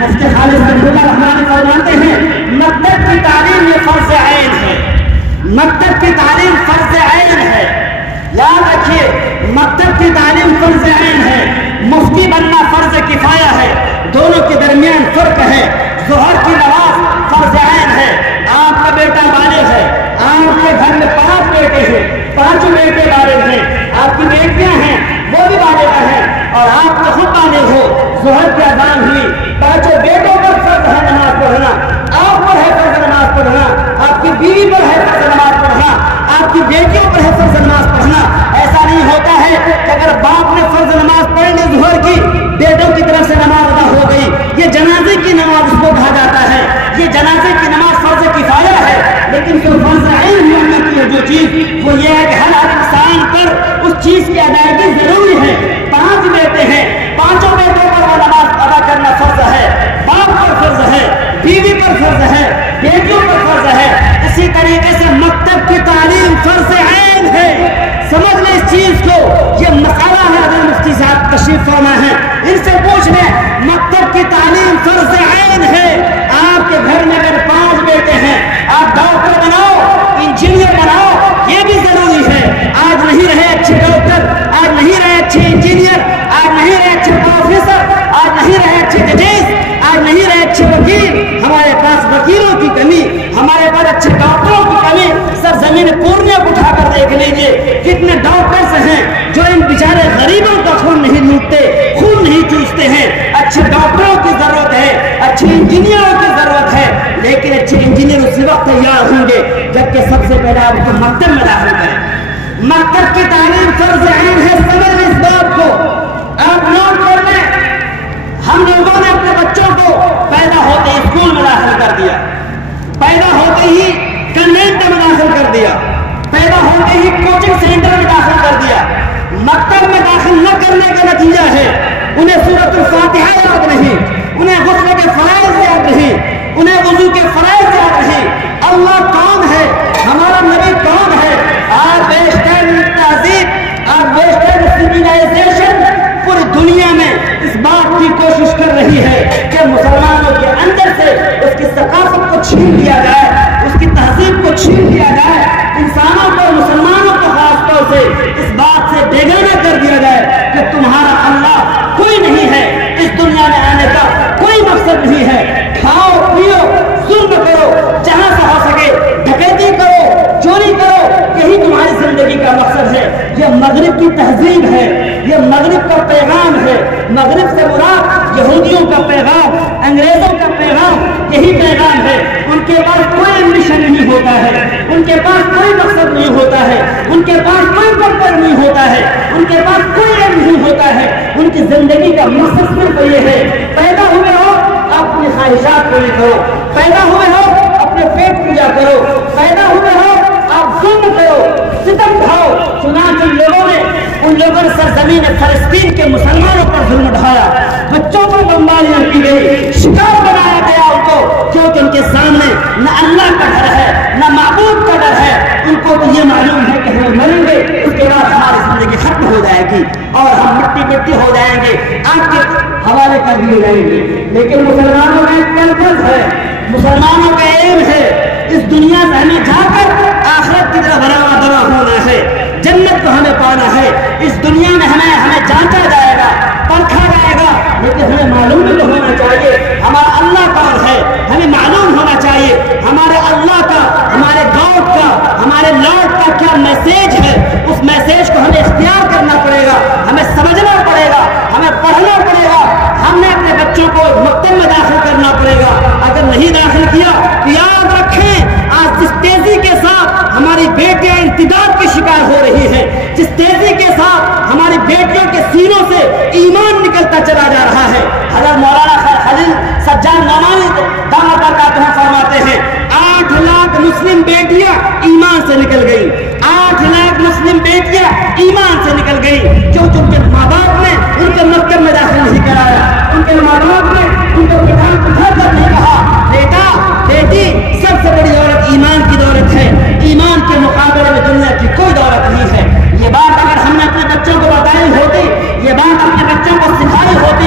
مفتی خالد سنبھولہ رحمانی فرماتے ہیں مکتب کی تعلیم یہ فرض عین ہے، مکتب کی تعلیم فرض عین ہے، یاد رکھیے مکتب کی تعلیم فرض عین ہے، مفتی بننا فرض کفایہ ہے، دونوں کے درمیان فرق ہے۔ ظہر کی نماز فرض عین ہے، آپ کا بیٹا بالغ ہے، آپ کے گھر میں 5 بیٹے ہیں، 5 بیٹے بالغ ہیں، آپ کی بیٹیاں ہیں وہ بھی بالغ ہیں اور آپ تو خود بالغ ہو، ظہر کی اذان ہوئی، 5 بیٹوں پر فرض ہے نماز پڑھنا، آپ پر ہے فرض نماز پڑھنا، آپ کی بیوی پر ہے فرض نماز پڑھنا، آپ کی بیٹیوں پر ہے فرض نماز پڑھنا۔ ایسا نہیں ہوتا ہے کہ اگر باپ نے فرض نماز پڑھ لی ظہر کی، بیٹوں کی طرف سے نماز ادا ہو گئی، یہ جنازے کی نماز اس کو کہا جاتا ہے، یہ جنازے کی نماز فرض کفایہ ہے، لیکن جو فرض عین ہوا کرتی ہے جو چیز وہ یہ ہے کہ ہر انسان پر اس چیز کی ادائیگی ضروری ہے۔ 5 بیٹے ہیں، 5 بیٹوں پر وہ نماز ادا کرنا فرض ہے، باپ پر فرض ہے، بیوی پر فرض ہے، بیٹیوں پر فرض ہے۔ اسی طریقے سے مکتب کی تعلیم فرض عین ہے، سمجھ لیں اس چیز کو، یہ مسئلہ ہے۔ اگر مفتی صاحب تشریف فرما ہے ان سے پوچھ لیں، مکتب کی تعلیم فرض عین ہے۔ آپ کے گھر میں اگر 5 بیٹے ہیں، آپ ڈاکٹر بناؤ، انجینئر بناؤ، یہ بھی ضروری ہے۔ آج نہیں رہے اچھے ڈاکٹر، آج نہیں رہے اچھے انجینئر، آج نہیں رہے اچھے پروفیسر، آج نہیں رہے اچھے ججز، آج نہیں رہے اچھے وکیل، ہمارے پاس وکیلوں کی کمی، ہمارے پاس اچھے ڈاکٹروں کی کمی۔ سر زمین پورنیہ کو اٹھا کر دیکھ لیجئے، کتنے ڈاکٹرز ہیں جو ان بیچارے غریبوں کا خون نہیں لوٹتے، خون نہیں چوستے ہیں۔ اچھے ڈاکٹروں کی ضرورت ہے، اچھے انجینئروں کی ضرورت ہے، لیکن اچھے انجینئر اسی وقت تیار ہوں گے جبکہ سب سے پہلے آپ کو مکتب میں داخل کریں۔ مکتب کی تعلیم فرض عین ہے، سمجھ لیں اس بات کو، آپ نوٹ کر لیں۔ ہم لوگوں نے اپنے بچوں کو پیدا ہوتے ہی اسکول میں داخل کر دیا، پیدا ہوتے ہی کنوینٹ میں داخل کر دیا، پیدا ہوتے ہی کوچنگ سینٹر میں داخل کر دیا۔ مکتب میں داخل نہ کرنے کا نتیجہ ہے انہیں سورۃ الفاتحہ یاد نہیں، انہیں غسل کے فرائض یاد نہیں، انہیں وضو کے فرائض یاد نہیں۔ اللہ کون ہے، ہمارا نبی کون ہے۔ آج ویسٹرن تہذیب، آج ویسٹرن سویلائزیشن پوری دنیا میں اس بات کی کوشش کر رہی ہے کہ مسلمانوں کے اندر سے اس کی ثقافت کو چھین لیا جائے، اس کی تہذیب کو چھین لیا جائے، انسانوں کو، مسلمانوں کو خاص طور سے اس بات سے بیگانہ کر دیا جائے کہ تمہارا اللہ کوئی نہیں ہے، اس دنیا میں آنے کا کوئی مقصد نہیں ہے۔ کھاؤ پیو، ظلم کرو، جہاں سے ہو سکے ڈکیتی کرو، چوری کرو، یہی تمہاری زندگی کا مقصد ہے۔ یہ مغرب کی تہذیب ہے، یہ مغرب کا پیغام ہے۔ مغرب سے مراد یہودیوں کا پیغام، انگریزوں کا پیغام، یہی پیغام ہے۔ ان کے پاس کوئی ایمبیشن نہیں ہوتا ہے، ان کے پاس کوئی مقصد نہیں ہوتا ہے، ان کے پاس کوئی پرپز نہیں ہوتا ہے، ان کے پاس کوئی علم نہیں ہوتا ہے۔ ان کی زندگی کا مقصد صرف یہ ہے، پیدا ہوئے ہو اپنی خواہشات پوری کرو، پیدا ہوئے ہو اپنے پیٹ پوجا کرو، پیدا ہوئے ہو آپ ظلم کرو، ستم ڈھاؤ۔ چنانچہ ان لوگوں نے سرزمین فلسطین کے مسلمانوں پر ظلم ڈھایا، بچوں پر بمباریاں کی گئی، شکار بنایا گیا ان کو، کیونکہ ان کے سامنے نہ اللہ کا ڈر ہے نہ معبود کا ڈر ہے۔ ان کو تو یہ معلوم ہے کہ ہم مریں گے، اس کے بعد ہماری زندگی ختم ہو جائے گی اور ہم مٹی مٹی ہو جائیں گے، آگ کے حوالے کر دیے جائیں گے۔ لیکن مسلمانوں کا ایک پرپز ہے، مسلمانوں کا ایم ہے، اس دنیا سے ہمیں جا کر آخرت کی طرف رواں دوا ہونا ہے، جنت کو ہمیں پانا ہے۔ اس دنیا میں ہمیں جانچا جائے گا، پرکھا جائے گا، لیکن ہمیں معلوم تو ہونا چاہیے ہمارا اللہ کون ہے، ہمیں معلوم ہونا چاہیے ہمارے اللہ کا، ہمارے گاڈ کا، ہمارے لارڈ کا کیا میسیج ہے۔ اس میسیج کو ہمیں اختیار کرنا پڑے گا، ہمیں سمجھنا پڑے گا، ہمیں پڑھنا پڑے گا، ہم نے اپنے بچوں کو مکتب میں داخل کرنا پڑے گا۔ اگر نہیں داخل کیا تو یاد رکھیں، آج جس تیزی کے ساتھ ہماری بیٹیاں انتداب کی شکار ہو رہی ہیں، جس تیزی کے ساتھ ہماری بیٹیوں کے سینوں سے ایمان نکلتا چلا جا رہا ہے، حضرت مولانا خلیل سجاد نعمانی دامت برکاتہ فرماتے ہیں 8 لاکھ مسلم بیٹیاں ایمان سے نکل گئی، 8 لاکھ مسلم بیٹیاں ایمان سے نکل گئی، کیونکہ ان کے ماں باپ نے ان کے مکتب میں داخل نہیں کرایا، ان کے ماں باپ نے ان کو کتاب اٹھا کر نہیں کہا بیٹا بیٹی سب سے بڑی دولت ایمان کی دولت ہے، ایمان کے مقابلے میں دنیا کی کوئی دولت نہیں ہے۔ یہ بات اگر ہم نے اپنے بچوں کو بتائی ہوتی، یہ بات اپنے بچوں کو سکھائی ہوتی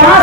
5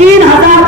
3000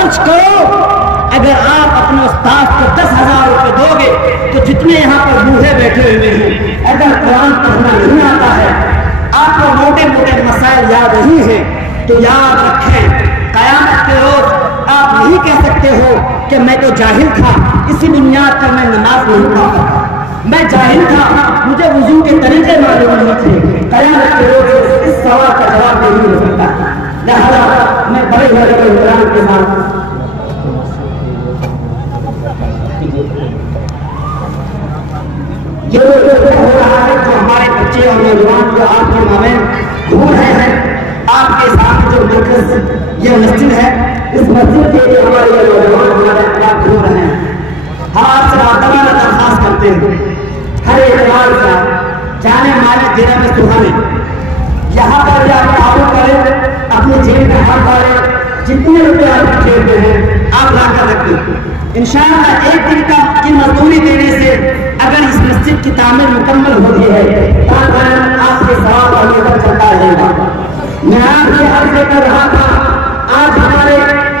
خرچ کرو. اگر آپ اپنے استاد کو 10,000 روپے دو گے تو جتنے یہاں پر بوڑھے بیٹھے ہوئے ہیں اگر قرآن پڑھنا نہیں آتا ہے, آپ کو موٹے موٹے مسائل یاد نہیں ہیں, تو یاد رکھیں قیامت کے روز آپ نہیں کہہ سکتے ہو کہ میں تو جاہل تھا, اسی بنیاد پر میں نماز نہیں پڑھتا, میں جاہل تھا, مجھے وضو کے طریقے معلوم نہیں تھے. قیامت کے روز اس سوال کا جواب نہیں ہو سکتا. لہذا میں بڑے بڑے احترام کے ساتھ یہ ہو رہا ہے جو ہمارے بچے اور نوجوان جو آپ کے مابین گھوم رہے ہیں, آپ کے سامنے جو مرکز یہ مسجد ہے, اس مسجد کے لیے ہمارے یہ نوجوان ہمارے اخلاق گھوم رہے ہیں. ہم آپ سے ماتمانہ درخواست کرتے ہیں ہر اعتبار کا جانے مالی دینے میں سہانے یہاں پر بھی آپ تعاون کریں, اپنی جیب میں ہاتھ ڈالیں, جتنے روپے آپ جیب میں ہیں آپ لا کر رکھیں. انشاءاللہ ایک دن کی مزدوری دینے سے اگر اس مسجد کی تعمیر مکمل ہوتی ہے تو آپ کے ثواب اور نظر چلتا رہے گا. میں آپ سے عرض کر رہا تھا, آج ہمارے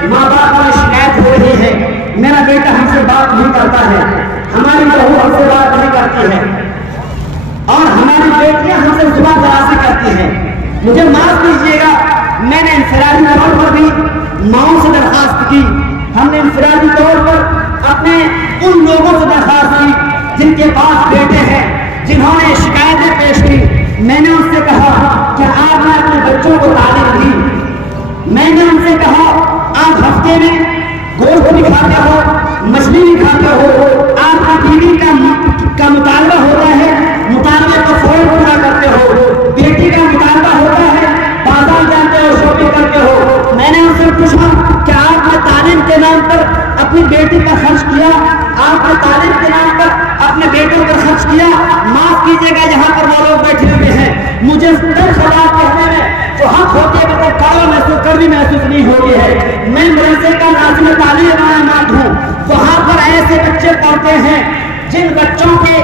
ماں باپ کو شکایت ہو رہی ہے میرا بیٹا ہم سے بات نہیں کرتا ہے, ہماری بہو ہم سے بات نہیں کرتی ہے, اور ہماری بیٹیاں ہم سے زبان درازی کرتی ہیں. مجھے معاف کیجیے گا, میں نے انفرادی طور پر بھی ماؤں سے درخواست کی, ہم نے انفرادی طور پر اپنے ان لوگوں سے درخواست کی جن کے پاس بیٹے ہیں, جنہوں نے شکایتیں پیش کی. میں نے ان سے کہا کہ آپ نے اپنے بچوں کو تعلیم دی. میں نے ان سے کہا آپ ہفتے میں گوشت بھی کھاتے ہو, مچھلی بھی کھاتے ہو, آپ کی بیوی کا مطالبہ ہوتا ہے, مطالبے کو فوراً پورا کرتے ہو, بیٹی کا مطالبہ ہوتا ہے, بازار جاتے ہو, شاپنگ کرتے ہو. میں نے ان سے پوچھا کہ آپ نے تعلیم کے نام پر اپنی بیٹی پر خرچ کیا, آپ نے تعلیم کے نام پر اپنے بیٹوں پر خرچ کیا. معاف کیجیے گا یہاں پر وہ لوگ بیٹھے ہوئے ہیں, مجھے خلاف کہنے میں جو حق ہوتی ہے وہ کڑوا محسوس کر بھی محسوس نہیں ہوتی ہے. میں مدرسے کا ناظم تعلیم علامات ہوں, وہاں پر ایسے بچے پڑھتے ہیں جن بچوں کے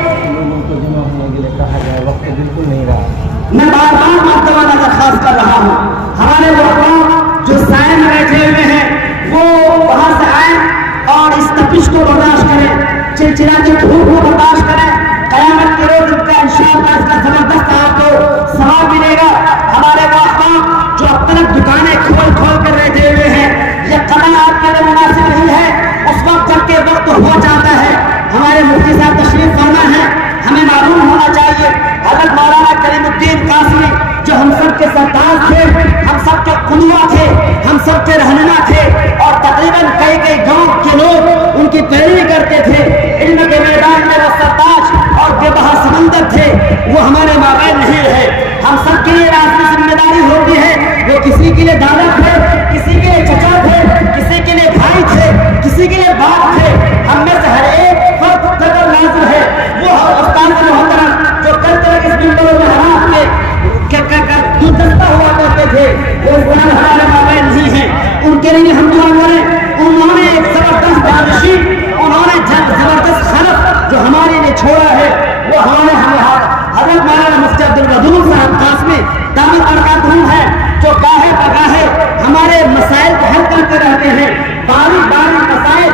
میں بار بار ماتمانہ درخواست کر رہا ہوں, ہمارے وہ جو سائے میں بیٹھے ہوئے ہیں وہ وہاں سے آئیں اور اس تپش کو برداشت کریں, چلچلاتی دھوپ کو برداشت کریں. قیامت کے روز ان کا انشاءاللہ اس کا زبردست آپ کو ثواب ملے گا. ہمارے وہ احباب جو اب تک دکانیں کھول کھول کر بیٹھے ہوئے ہیں, یہ قدم آپ کے لیے مناسب نہیں ہے. اس وقت جب کہ وقت ہو جاتا ہے, ہمارے مفتی صاحب تشریف فرما ہے, ہمیں معلوم ہونا چاہیے حضرت مولانا کریم الدین قاسمی جو ہم سب کے سرتاج تھے, ہم سب کے قدوہ تھے, ہم سب کے رہنما تھے, اور تقریباً کئی کئی گاؤں کے لوگ ان کی پیروی کرتے تھے. علم کے میدان میں وہ سرتاج اور بے بہا سمندر تھے, وہ ہمارے مابین نہیں رہے. ہم سب کے لیے راستی ذمہ داری ہوتی ہے, وہ کسی کے لیے دادا تھے, کسی کے لیے چچا تھے, کسی کے لیے بھائی تھے, کسی کے لیے باپ تھے. ہم میں سے ہر ایک فرد قدر لازم ہے وہ استاد محترم جو کل تک اس منبروں میں ہم دستہ ہوا کرتے تھے, وہ استاد ہمارے مابین نہیں ہیں. ان کے لیے ہم دعا کریں, انہوں نے ایک زبردست بارشی, انہوں نے زبردست خلق جو ہمارے لیے چھوڑا ہے, وہ ہمارے حضرت مولانا مفتی عبدالودود صاحب قاسمی دامت برکاتہ ہے, جو گاہے بگاہے ہمارے مسائل کو حل کرتے رہتے ہیں. باریک باریک مسائل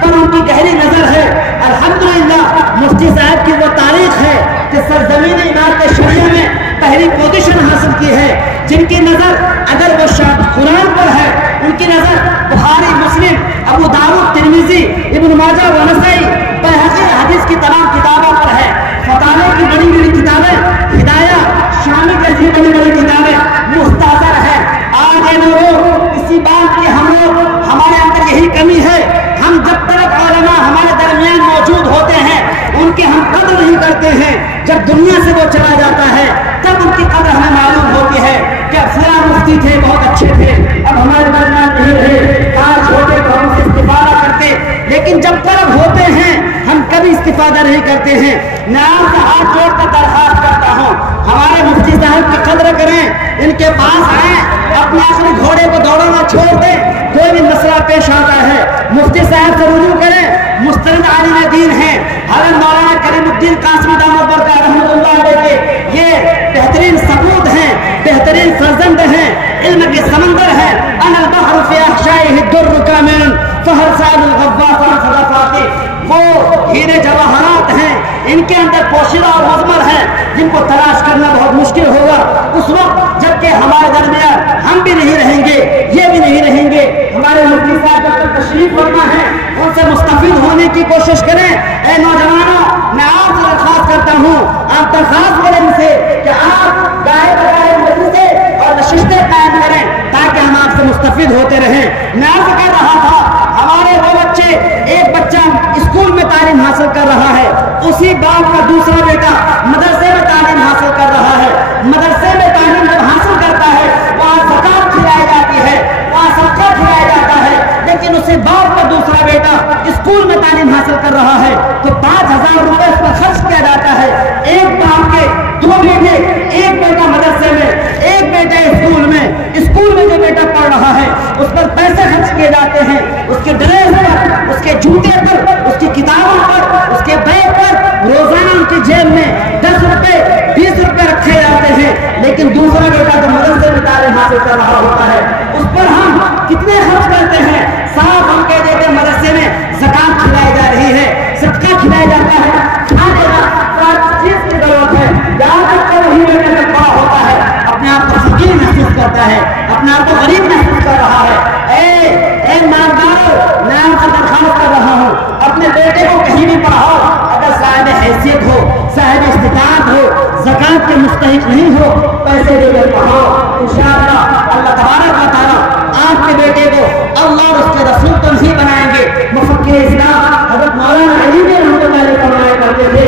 پر ان کی گہری نظر ہے. الحمدللہ مفتی صاحب کی وہ تاریخ ہے کہ سرزمین امارت شریعہ میں پہلی پوزیشن حاصل کی ہے. جن کی نظر اگر وہ قرآن پر ہے, ان کی نظر بخاری, مسلم, ابو داؤد, ترمذی, ابن ماجہ و نسائی, بیہقی حدیث کی تمام کتابوں پر ہے. فتاوی کی بڑی بڑی کتابیں, ہدایہ, شامی جیسی بڑی بڑی کتابیں مختصر ہے. آج لوگ اسی بات کی ہمارے اندر یہی کمی ہے, ہم جب تک علماء ہمارے درمیان موجود ہوتے ہیں ان کی ہم قدر نہیں کرتے ہیں. جب دنیا سے وہ چلا جاتا ہے تب ان کی قدر ہمیں معلوم ہوتی ہے کہ فلاں مفتی تھے, بہت اچھے تھے, اب ہمارے درمیان نہیں رہے. کاش ہوتے تو ہم سے استفادہ کرتے, لیکن جب طلب ہوتے ہیں ہم کبھی استفادہ نہیں کرتے ہیں. میں آپ سے ہاتھ جوڑ کر درخواست کرتا ہوں, ہمارے مفتی صاحب کی قدر کریں, ان کے پاس آئیں, اپنے آخری گھوڑے کو دوڑانا چھوڑ دیں. کوئی بھی مسئلہ پیش آتا ہے مفتی صاحب سے رجوع کریں, مستند عالم دین ہیں. حضرت مولانا کریم الدین قاسمی دامت برکاتہ رحمۃ اللہ علیہ کے یہ بہترین ثبوت ہیں, بہترین فرزند ہیں, علم کے سمندر ہے. انا البحر فی احشائہ الدر کامل, فہرسان الغواصان صدفاتی، وہ ہیرے جواہرات ہیں، ان کے اندر پوشیدہ اور مضمر ہیں جن کو تلاش کرنا بہت مشکل ہوگا اس وقت جبکہ ہمارے درمیان ہم بھی نہیں رہیں گے، یہ بھی نہیں رہیں گے۔ ہمارے مفتی صاحب جب تک تشریف فرما ہے ان سے مستفید ہونے کی کوشش کریں۔ اے نوجوانوں، میں آپ سے درخواست کرتا ہوں، آپ درخواست کریں سے کہ آپ گاہے بگاہے مجلسیں اور نشستیں قائم کریں تاکہ ہم آپ سے مستفید ہوتے رہیں۔ میں آپ سے کہہ رہا تھا، ہمارے وہ بچے، ایک بچہ اسکول میں تعلیم حاصل کر رہا ہے، اسی باپ کا دوسرا بیٹا مدرسے میں تعلیم حاصل کر رہا ہے۔ مدرسے میں تعلیم جب حاصل کرتا ہے وہاں زکات کھلائی جاتی ہے، وہاں صدقہ کھلایا جاتا ہے، لیکن اسی باپ کا دوسرا بیٹا اسکول میں تعلیم حاصل کر رہا ہے تو 5,000 روپے اس پر خرچ کیا جاتا ہے۔ ایک باپ کے 2 بیٹے، ایک بیٹا مدرسے میں، ایک بیٹا اسکول میں، اسکول میں جو بیٹا پڑھ رہا ہے اس پر پیسے خرچ کیے جاتے ہیں، اس کے ڈریس پر، اس کے جوتے پر، اس کی کتابوں پر، اس کے بیگ پر۔ روزانہ ان کی جیب میں 10 روپے 20 روپے رکھے جاتے ہیں، لیکن دوسرا بیٹا جو مدرسے میں تعلیم حاصل کر رہا ہوتا ہے اس پر ہم کتنے خرچ کرتے ہیں؟ صاف ہم کہہ دیتے ہیں مدرسے میں زکات کھلائی جا رہی ہے، صدقہ کھلایا جاتا ہے، کھانے کا چیز کی ضرورت ہے۔ یہاں تک کہ وہی بیٹا جب بڑا ہوتا ہے اپنے آپ کو فقیر محسوس کرتا ہے، اپنے آپ کو غریب محسوس کر رہا ہے۔ اے مالداروں، میں آپ سے درخواست کر رہا ہوں، اپنے بیٹے کو کہیں بھی پڑھاؤ، اگر صاحب حیثیت ہو، صاحب استطاعت ہو، زکات کے مستحق نہیں ہو، پیسے دے کر پڑھاؤ، انشاءاللہ اللہ تبارک و تعالیٰ آپ کے بیٹے کو اللہ اور اس کے رسول کو نہیں بنائیں گے۔ مفکر اسلام حضرت مولانا علی نے رحمۃ اللہ علیہ فرمایا کرتے تھے،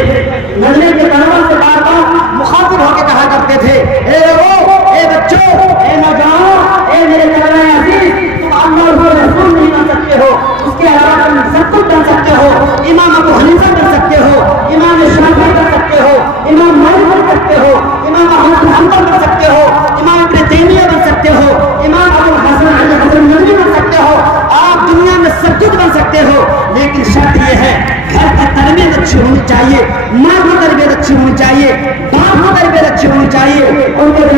نظرے کے طلبا سے بار بار مخاطب ہو کے کہا کرتے تھے، اے لوگوں، اے بچوں، اے نوجوانوں، اے میرے طلبہ عزیز، تم اللہ اور رسول نہیں بن سکتے ہو، اس کے علاوہ تم سب کچھ بن سکتے ہو، امام ابو حنیفہ بن سکتے ہو، امام شافعی بن سکتے ہو، امام مالک بن سکتے ہو، امام احمد بن حنبل بن سکتے ہو، امام ابن تیمیہ بن سکتے ہو، امام ابو الحسن علی حسن ندوی بن سکتے ہو۔ آپ دنیا میں سب کچھ بن سکتے ہو، لیکن شرط یہ ہے گھر کی تربیت اچھی ہونی چاہیے، ماں کی تربیت اچھی ہونی چاہیے، باپ کی تربیت اچھی ہونی چاہیے، ان کے